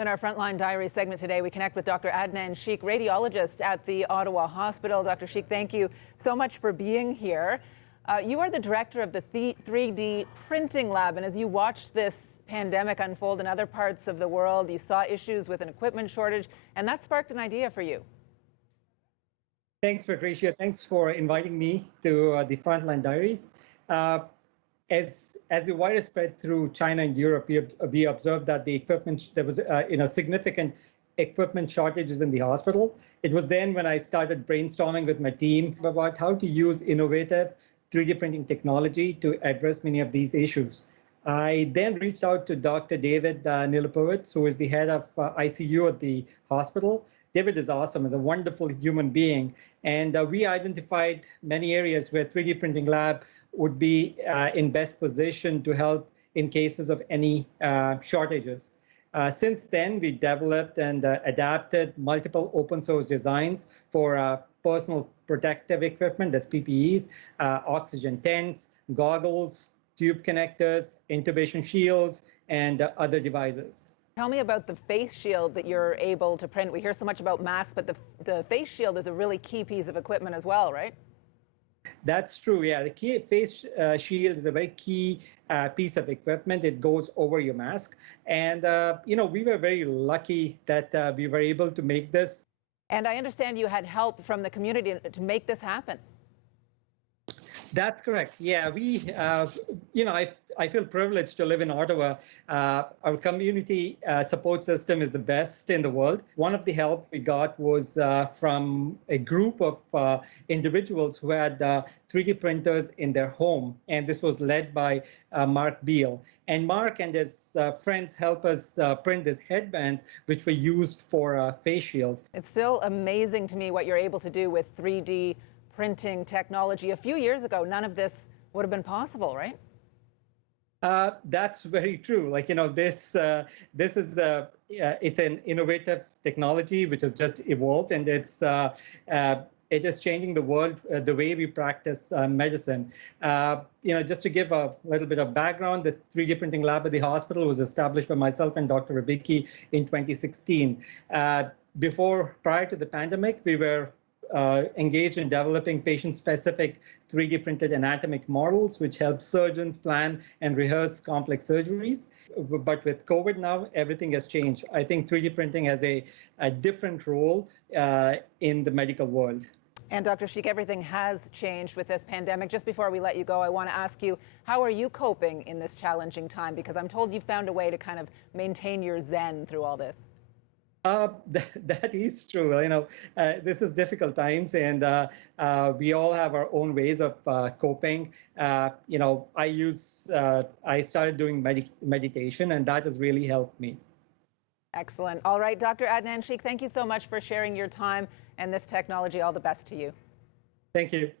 In our Frontline Diaries segment today, we connect with Dr. Adnan Sheikh, radiologist at the Ottawa Hospital. Dr. Sheikh, thank you so much for being here. You are the director of the 3D printing lab, and as you watched this pandemic unfold in other parts of the world, you saw issues with an equipment shortage, and that sparked an idea for you. Thanks, Patricia. Thanks for inviting me to the Frontline Diaries. As the virus spread through China and Europe, we observed that the equipment, there was significant equipment shortages in the hospital. It was then when I started brainstorming with my team about how to use innovative 3D printing technology to address many of these issues. I then reached out to Dr. David Nilipowicz, who is the head of ICU at the hospital. David is awesome, is a wonderful human being. And we identified many areas where 3D printing lab would be in best position to help in cases of any shortages. Since then, we developed and adapted multiple open source designs for personal protective equipment, that's PPEs, oxygen tents, goggles, tube connectors, intubation shields, and other devices. Tell me about the face shield that you're able to print. We hear so much about masks, but the face shield is a really key piece of equipment as well, right? That's true, yeah. The key face shield is a very key piece of equipment. It goes over your mask. And, we were very lucky that we were able to make this. And I understand you had help from the community to make this happen. That's correct. Yeah, I feel privileged to live in Ottawa. Our community support system is the best in the world. One of the help we got was from a group of individuals who had 3D printers in their home, and this was led by Mark Beal. And Mark and his friends helped us print these headbands, which were used for face shields. It's still amazing to me what you're able to do with 3D printing technology. A few years ago, none of this would have been possible, right? That's very true. This is it's an innovative technology which has just evolved, and it is changing the world, the way we practice medicine. Just to give a little bit of background, the 3D printing lab at the hospital was established by myself and Dr. Rabicki in 2016. Prior to the pandemic, we were engaged in developing patient-specific 3D printed anatomic models, which help surgeons plan and rehearse complex surgeries. But with COVID now, everything has changed. I think 3D printing has a different role in the medical world. And Dr. Sheikh, everything has changed with this pandemic. Just before we let you go, I want to ask you, how are you coping in this challenging time? Because I'm told you've found a way to kind of maintain your zen through all this. That is true. This is difficult times, and we all have our own ways of coping. I started doing meditation, and that has really helped me. Excellent. All right, Dr. Adnan Sheikh, thank you so much for sharing your time and this technology. All the best to you. Thank you.